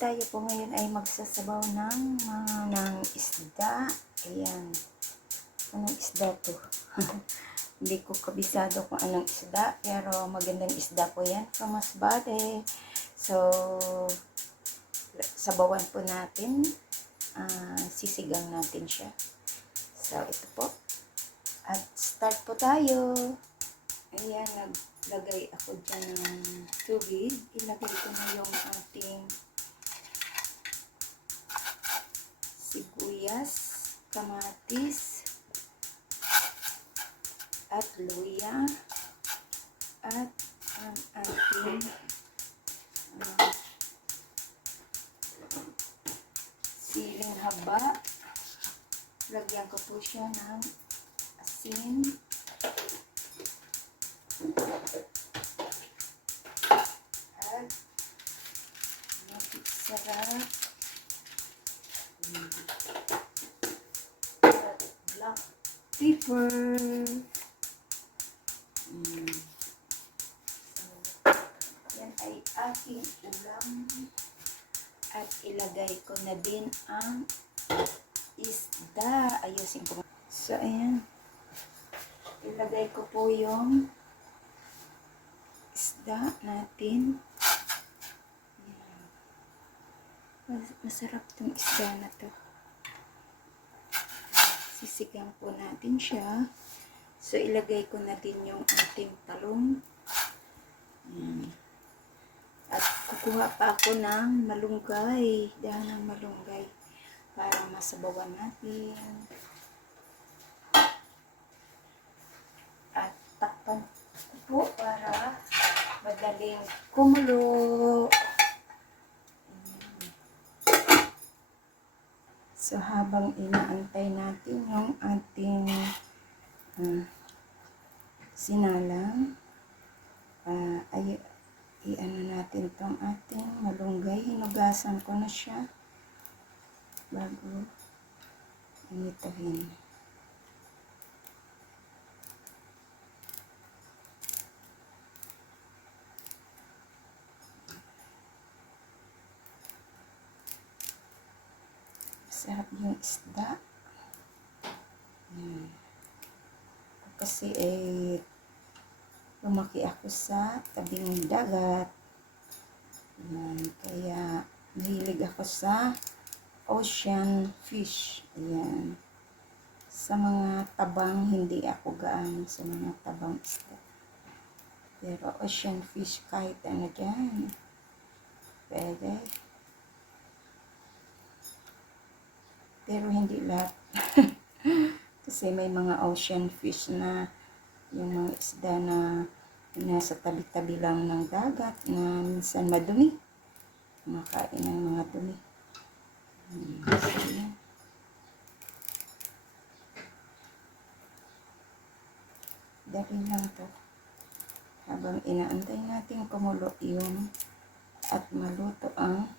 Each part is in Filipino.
tayo po ngayon ay magsasabaw ng mga ng isda. Ayan. Anong isda to? Hindi ko kabisado kung anong isda, pero magandang isda po yan from Masbate. So, sabawan po natin. Ah, sisigang natin siya. So, ito po. At start po tayo. Ayan, naglagay ako dyan ng tubig. Ilagay ko na yung ating sibuyas, kamatis, at luya, at ang ating ah, siling haba. Lagyan ko po siya ng asin. At sarap. At black pepper. Mm. Yan ay. At ilagay ko na din ang isda. Ayusin ko. So, ayan. Ilagay ko po yung isda natin. Masarap tong isda na to. Sisigang po natin siya. So, ilagay ko na din yung ating talong. Ayan. At kukuha pa ako ng malunggay. Dahil ng malunggay. Para masabawan natin. At takpan po para madaling kumulo. So, habang inaantay natin yung ating ah, sinalang, ah, ay, i-ano natin tong ating malunggay. Hinugasan ko na siya bago initahin. Sarap yung isda. Hmm. Kasi eh, lumaki ako sa tabing dagat. Ayan, kaya mahilig ako sa ocean fish. Ayan. Sa mga tabang, hindi ako gaano sa mga tabang isda. Pero ocean fish, kahit ano dyan. Pwede. Pero hindi lahat. Kasi may mga ocean fish na yung mga isda na nasa tabi-tabi lang ng dagat na minsan madumi. Kumakain ng mga dumi. Dali lang to. Habang inaantay natin kumulo yung at maluto ang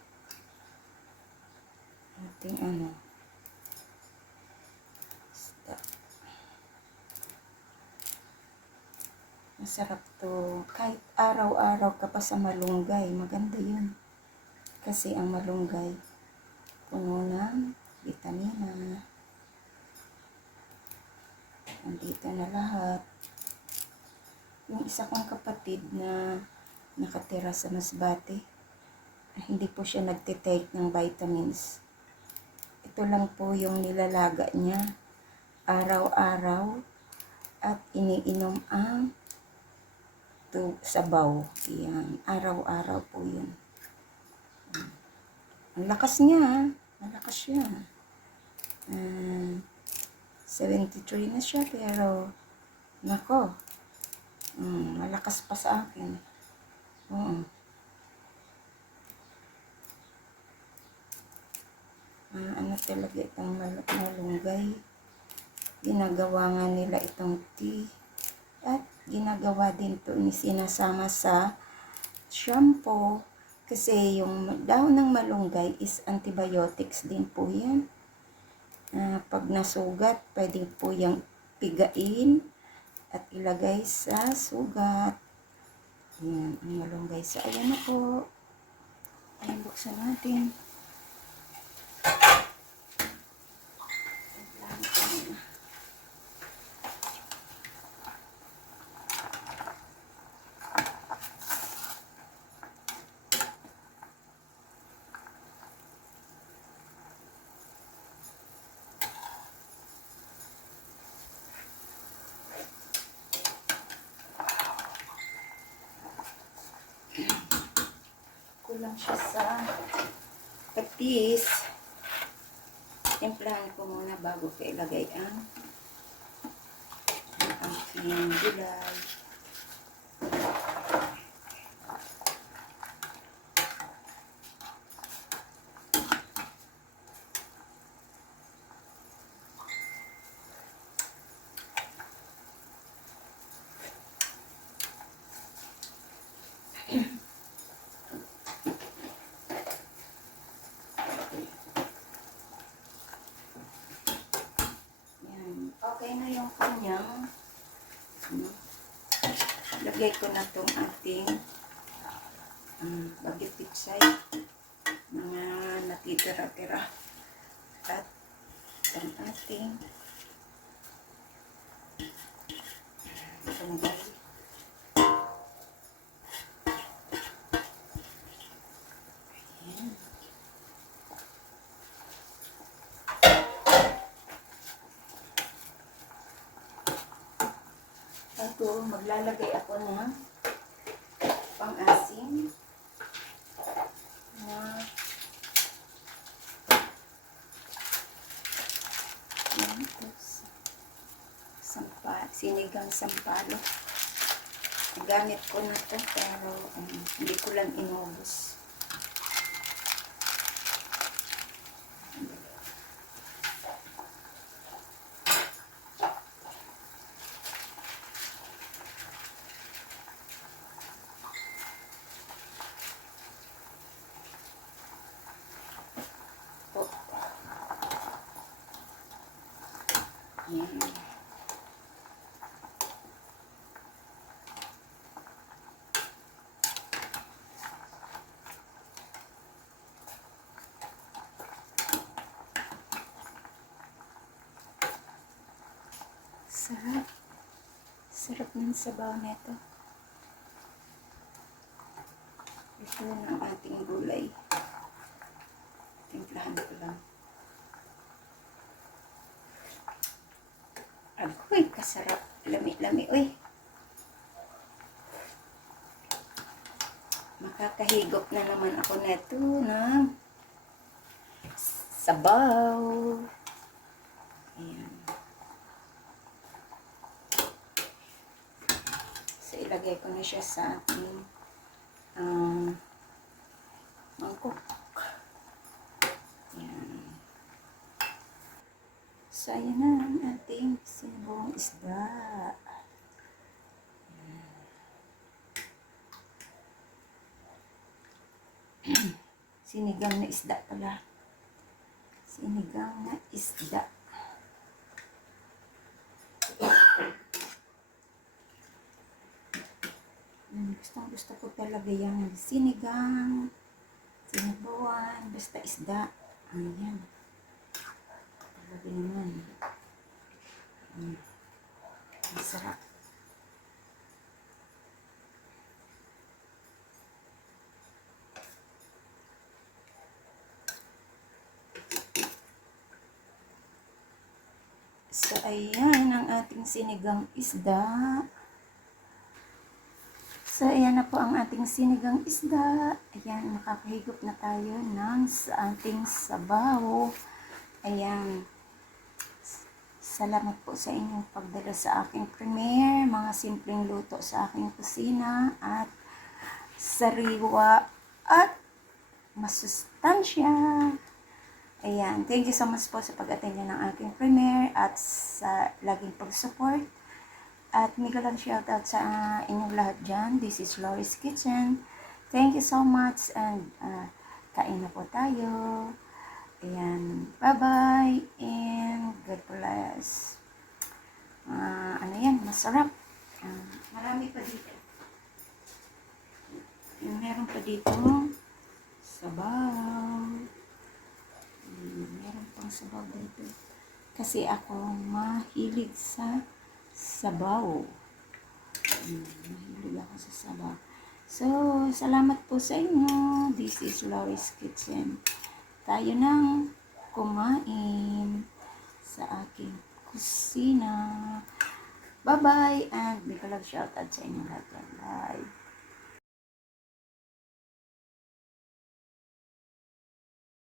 ating ano isda. Masarap to. Kahit araw-araw ka pa sa malunggay, maganda yun. Kasi ang malunggay, puno ng vitamina. Nandito na lahat. Yung isa kong kapatid na nakatira sa Masbate, hindi po siya nagtitake ng vitamins. Ito lang po yung nilalaga niya araw-araw at iniinom ang to sabaw. Yan. Araw-araw po yun. Ang lakas niya. Malakas siya. Ah, 73 na siya pero nako. Mm, malakas pa sa akin. Oo. Ah, ano talaga itong mal- malunggay. Ginagawa nga nila itong tea. At ginagawa din to ni sinasama sa shampoo. Kasi yung daon ng malunggay is antibiotics din po yan. Ah, pag nasugat, pwede po yung pigain at ilagay sa sugat. Yan, ang malunggay sa ayan na po. Ayan, buksan natin. Kulang siya sa patis. Timplahan ko muna bago ko ilagay ang ang aking gulay. Yan. Okay na yung kanyang ano, lagay ko na tong ating um, bagyo pitsay mga natitira-tira at ang ating. Ayan. Ito, maglalagay ako ng pang-asin na sampa, sinigang sampalo. Gamit ko na to pero um, hindi ko lang inubos. po. Yan. Sarap. Sarap ng sabaw nito. Ito na ang ating gulay. Timplahan ko lang. Agoy, kasarap. Lami-lami, uy. Makakahigop na naman ako neto ng sabaw. Ayan. So, ilagay ko na siya sa ating um, mangkok. Yan. So, ayan na ang ating sinabawang isda. Sinigang na isda pala. Sinigang na isda. Mm, gustong gusto ko talaga yung sinigang, sinabawan, basta isda. Ayan. Talaga naman. Mm. Masarap. So, ayan ang ating sinigang isda. So, ayan na po ang ating sinigang isda. Ayan, makakahigop na tayo ng ating sabaw. Ayan. Salamat po sa inyong pagdala sa aking premiere, mga simpleng luto sa aking kusina, at sariwa at masustansya. Ayan, thank you so much po sa pag-attend ng aking premiere at sa laging pag-support. At mega lang shoutout sa uh, inyong lahat dyan. This is Loris Kitchen. Thank you so much and uh, kain na po tayo. Ayan, bye-bye and God bless. Ah, ano yan, masarap. Ah, marami pa dito. Meron pa dito sabaw. Meron pang sabaw dito. Kasi ako mahilig sa sabaw. Hmm, mahilig ako sa sabaw. So, salamat po sa inyo. This is Loris Kitchen. Tayo nang kumain sa aking kusina. Bye-bye and big love shoutout sa inyo lahat. Bye.